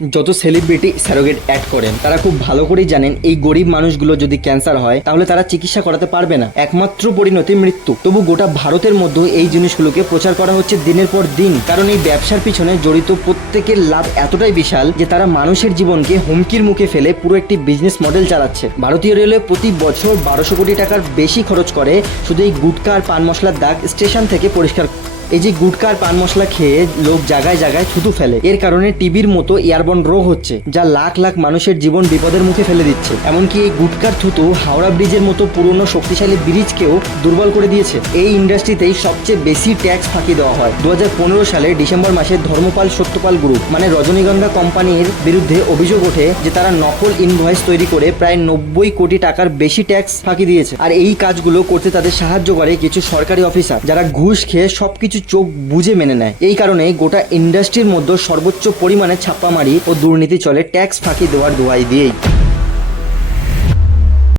যত celebrity surrogate add করেন তারা খুব ভালো করেই জানেন এই গরিব মানুষগুলো যদি ক্যান্সার হয় তাহলে তারা চিকিৎসা করাতে পারবে না, একমাত্র পরিণতি মৃত্যু। তবু গোটা ভারতের মধ্যে এই জিনিসগুলোকে প্রচার করা হচ্ছে দিনের পর দিন, কারণ এই ব্যবসার পিছনে জড়িত প্রত্যেকের লাভ এতটাই বিশাল যে তারা মানুষের জীবনকে হুমকির মুখে ফেলে পুরো একটি বিজনেস মডেল চালাচ্ছে। ভারতীয় রেলওয়ে প্রতি বছর 1200 কোটি টাকার বেশি খরচ করে শুধু এই গুটখা আর পান মশলার দাগ স্টেশন থেকে পরিষ্কার। এই যে গুটখা আর পান মশলা খেয়ে লোক জায়গায় জায়গায় থুতু ফেলে, এর কারণে টিবির মতো এয়ারবর্ন রোগ হচ্ছে যা লাখ লাখ মানুষের জীবন বিপদের মুখে ফেলে দিচ্ছে। এমনকি এই গুটখার থুতু হাওড়া ব্রিজের মতো পুরনো শক্তিশালী ব্রিজকেও দুর্বল করে দিয়েছে। এই ইন্ডাস্ট্রিতেই সবচেয়ে বেশি ট্যাক্স ফাঁকি দেওয়া হয়। 2015 সালে ডিসেম্বর মাসে ধর্মপাল সত্যপাল গ্রুপ মানে রজনীগন্ধা কোম্পানির বিরুদ্ধে অভিযোগ ওঠে যে তারা নকল ইনভয়েস তৈরি করে প্রায় 90 কোটি টাকার বেশি ট্যাক্স ফাঁকি দিয়েছে। আর এই কাজগুলো করতে তাদের সাহায্য করে কিছু সরকারি অফিসার যারা ঘুষ খেয়ে সবকিছু চোখ বুঝে মেনে নেয়। এই কারণে গোটা ইন্ডাস্ট্রির মধ্যে সর্বোচ্চ পরিমাণে ছাপ্পামারি ও দুর্নীতি চলে ট্যাক্স ফাঁকি দেওয়ার দোহাই দিয়েই।